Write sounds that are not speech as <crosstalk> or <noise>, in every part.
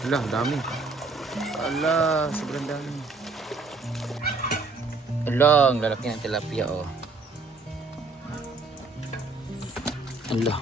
Ala, ang dami. Ala, sobrang dami. Ala, ang lalaki ng tilapia, oh. Ala,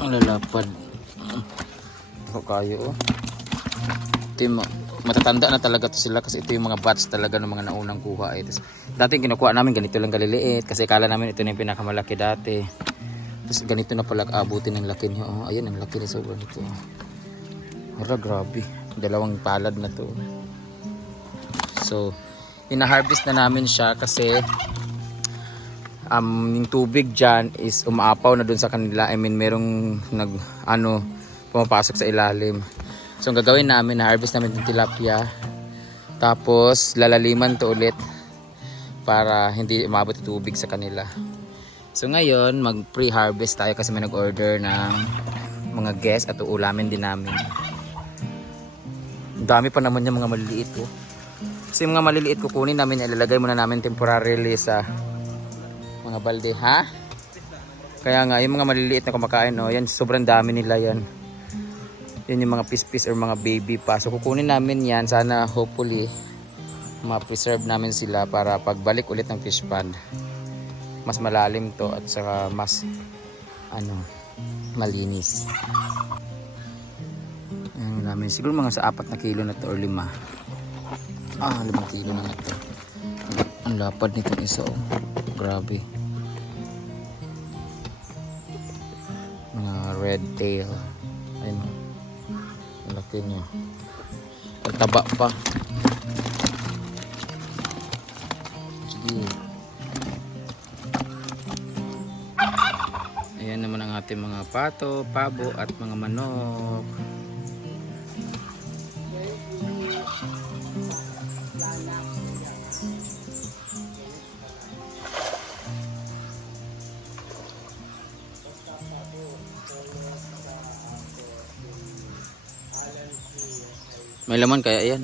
ang lalapad. Ako kayo, oh. Ito yung ma- matatanda na talaga to sila kasi ito yung mga batch talaga ng mga naunang kuha. Eh. Tapos, dati yung kinukuha namin ganito lang kaliliit kasi kala namin ito na yung pinakamalaki dati. Tapos ganito na pala abutin ng laki niya. Oh, ayun, ang laki na sobrang ito. Hala, grabe. Dalawang palad na to. So, ina-harvest na namin siya kasi um, yung tubig dyan is umaapaw na dun sa kanila. I mean, merong nag, ano, pumapasok sa ilalim. So, ang gagawin namin, na-harvest namin yung tilapia. Tapos, lalaliman to ulit para hindi umabot yung tubig sa kanila. So, ngayon, mag pre-harvest tayo kasi may nag-order ng mga guests at uulamin din namin. Dami pa naman yung mga maliliit ko. Kasi yung mga maliliit kukunin namin, ilalagay muna namin temporarily sa mga balde, ha? Kaya nga, yung mga maliliit na kumakain, oh, yan, sobrang dami nila yan. Yan yung mga piece-piece or mga baby pa. So, kukunin namin yan. Sana, hopefully, ma-preserve namin sila para pagbalik ulit ng fish pond. Mas malalim to at saka mas, ano, malinis. Namin. Siguro mga sa apat na kilo na to or lima. Ah, limang kilo na na to. Ang lapad nitong isa oh. Grabe. Mga red tail. Ayun oh. Ang laki niya. Ang taba pa. Sige. Ayan naman ang ating mga pato, pabo at mga manok. May laman kaya yan.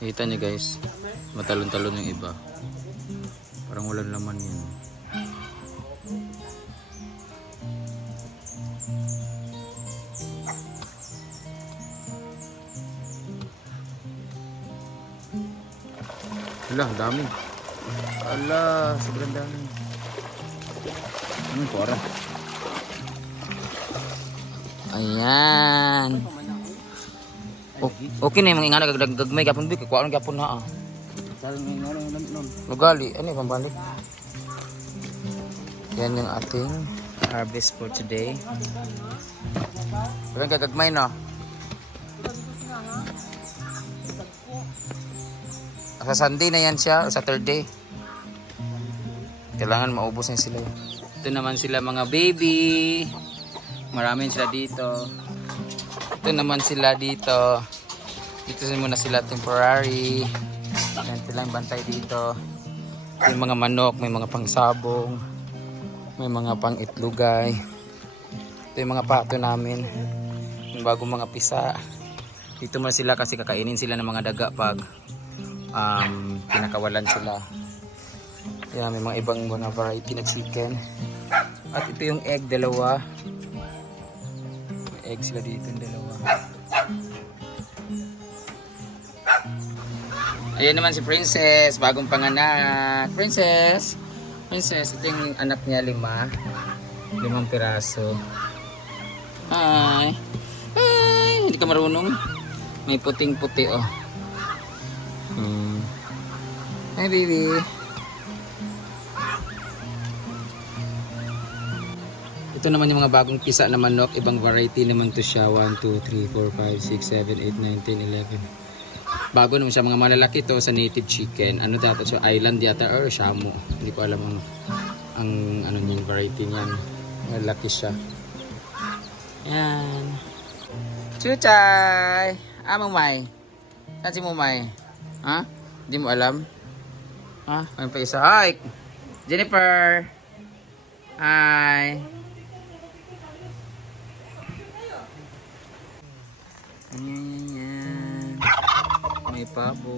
Kita niyo guys, matalon-talon yung iba. Parang walang laman yun. Ala, dami. Ala, sobrang dami. Ano ito, ara? Ayan. O- okay na yung mga ingana gagmay gapon bi kuha gapon na ah. Lugali, ano yung pambalik? Yan yung ating harvest for today. Parang gagmay na. Sa Sunday na yan siya, Saturday. Kailangan maubos na sila. Ito naman sila mga baby. Maraming sila dito. Ito naman sila dito. Dito muna sila temporary. Yan silang bantay dito. May mga manok, may mga pangsabong. May mga pang itlugay. Ito yung mga pato namin. Yung bagong mga pisa. Dito muna sila kasi kakainin sila ng mga daga pag um, pinakawalan sila. Yan, may mga ibang mga variety na chicken. At ito yung egg, dalawa. May egg sila dito, dalawa. Ayan naman si Princess, bagong panganak. Princess! Princess, ito yung anak niya, lima. Limang piraso. Hi! Hi! Hindi ka marunong. May puting-puti, oh. Hmm. Hi, baby. Ito naman yung mga bagong pisa na manok. Ibang variety naman to siya. 1, 2, 3, 4, 5, 6, 7, 8, 9, 10, 11. Bago naman siya. Mga malalaki to sa native chicken. Ano dato siya? Island yata or Shamu. Hindi ko alam ang, ang ano yung variety niyan. Malaki siya. Yan. Chuchay! Ah, Mumay. Saan si Mumay? Ha? Hindi mo alam? Ha? May pa isa. Hi! Jennifer! Hi! May pabo.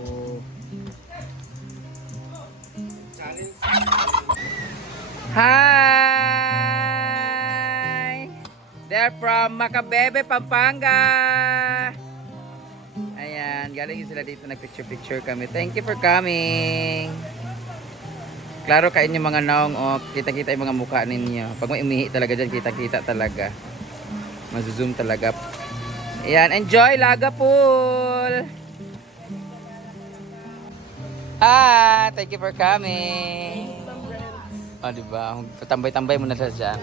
Hi! They're from Macabebe, Pampanga. Ayan, galing sila dito nag-picture-picture kami. Thank you for coming. Klaro kain yung mga naong, oh, kita-kita yung mga mukha ninyo. Pag may umihi talaga dyan, kita-kita talaga. Mazoom talaga. Ayan, enjoy Laga Pool! Ah, thank you for coming. Oh, di ba? Tambay-tambay muna sa dyan.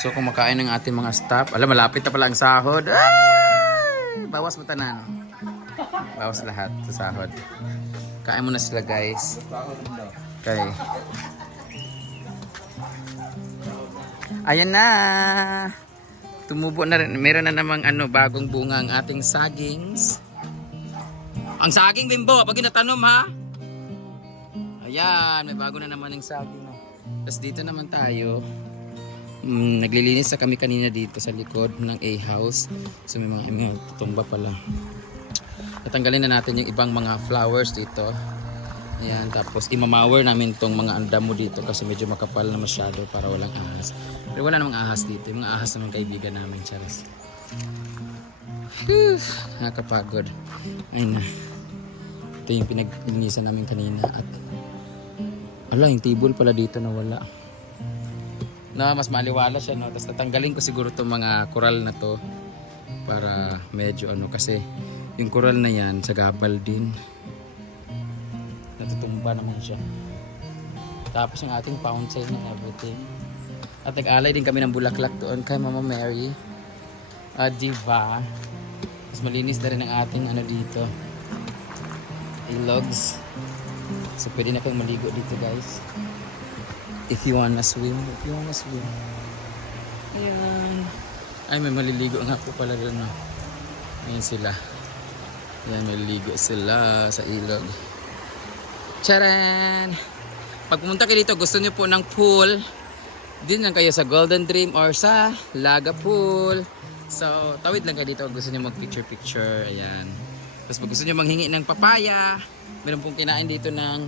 So, kumakain ng ating mga staff. Alam, malapit na pala ang sahod. Ay! Bawas mo tanan. Bawas lahat sa sahod. Kain muna sila, guys. Okay. Ayan na. Tumubo na rin. Meron na namang ano, bagong bunga ang ating sagings. Ang saging, Bimbo, pag inatanom ha. Ayan, may bago na naman yung saging. No? Tapos dito naman tayo. Mm, naglilinis na kami kanina dito sa likod ng A-house. So may mga, mga tutumba pala. Natanggalin na natin yung ibang mga flowers dito. Ayan, tapos imamawer namin tong mga andamo dito kasi medyo makapal na masyado para walang ahas. Pero wala namang ahas dito. Yung mga ahas naman kaibigan namin, Charis. Whew, nakakapagod. Ayun na. Ito yung pinaglinisan namin kanina at ala, yung table pala dito na wala. Na mas maliwala siya no. Tapos tatanggalin ko siguro itong mga coral na to para medyo ano kasi yung coral na yan sa gabal din. Natutumba naman siya. Tapos yung ating fountain and everything. At nag-alay din kami ng bulaklak doon kay Mama Mary. Ah, diva. Mas malinis na rin ang ating ano dito. Ilogs. So pwede na kayong maligo dito guys. If you wanna swim, if you wanna swim. Ayan. Ay, may maliligo nga po pala doon. No? Ayan sila. Ayan, maliligo sila sa ilog. Charan! Pag pumunta kayo dito, gusto niyo po ng pool, din lang kayo sa Golden Dream or sa Laga Pool. So, tawid lang kayo dito gusto niyo mag-picture-picture. Ayan. Tapos pag gusto niyo manghingi ng papaya, meron pong kinain dito ng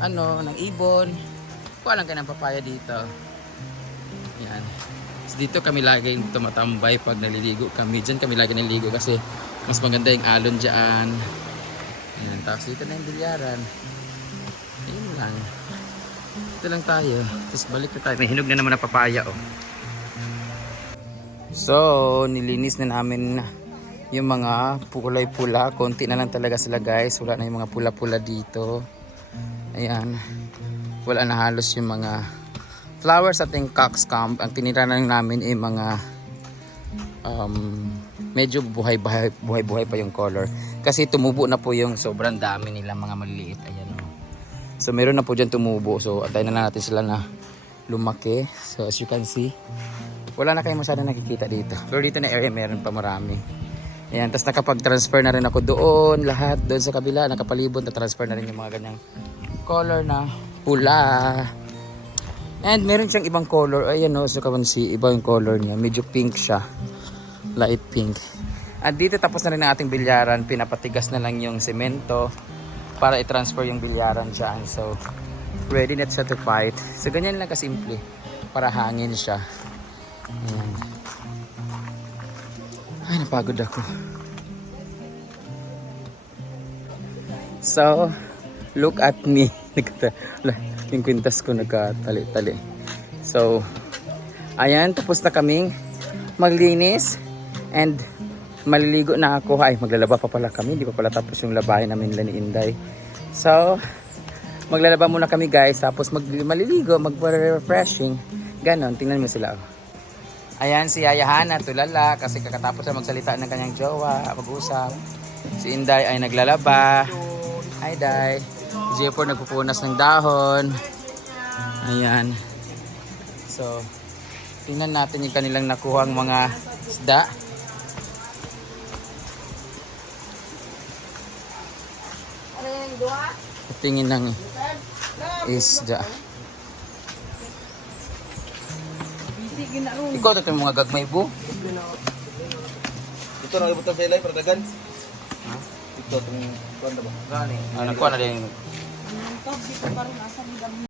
ano, ng ibon. Kuha lang kayo ng papaya dito. Ayan. Tapos dito kami lagi tumatambay pag naliligo kami. Diyan kami lagi naliligo kasi mas maganda yung alon dyan. Ayan. Tapos dito na yung bilyaran. Ayun lang. Dito lang tayo. Tapos balik na tayo. May hinog na naman na papaya oh. So, nilinis na namin yung mga kulay pula. Konti na lang talaga sila guys. Wala na yung mga pula-pula dito. Ayan. Wala na halos yung mga flowers at yung coxcomb. Ang tinira na namin ay mga um, medyo buhay-buhay buhay-buhay pa yung color. Kasi tumubo na po yung sobrang dami nila mga maliliit. Ayan o. So meron na po dyan tumubo. So antayin na natin sila na lumaki. So as you can see, wala na kayo masyado nakikita dito. Pero dito na area meron pa marami. Ayan, tapos nakapag-transfer na rin ako doon, lahat doon sa kabila, nakapalibot, na-transfer na rin yung mga ganyang color na pula. And meron siyang ibang color, ayan o, so kaman si iba yung color niya, medyo pink siya, light pink. At dito tapos na rin ang ating bilyaran, pinapatigas na lang yung semento para i-transfer yung bilyaran dyan. So, ready na siya to fight. So, ganyan lang kasimple, para hangin siya. Ayan. Ay, napagod ako. So, look at me. <laughs> Yung kwintas ko nagkatali-tali. So, ayan, tapos na kaming maglinis and maliligo na ako. Ay, maglalaba pa pala kami. Hindi pa pala tapos yung labahin namin nila ni Inday. So, maglalaba muna kami guys. Tapos mag maliligo, mag-refreshing. Ganon, tingnan mo sila. oh. Ayan si Yaya Hana, tulala kasi kakatapos na magsalita ng kanyang jowa, mag-usap. Si Inday ay naglalaba. Hi, Day. Si Jepor nagpupunas ng dahon. Ayan. So, tingnan natin yung kanilang nakuhang mga isda. Tingin ng isda. Ikaw ito mga gagmay bu. Ito na ibutan sa ilay para dagan. Ha? Ito itong kuwan na ba? Gani. Ah, nakuha na din.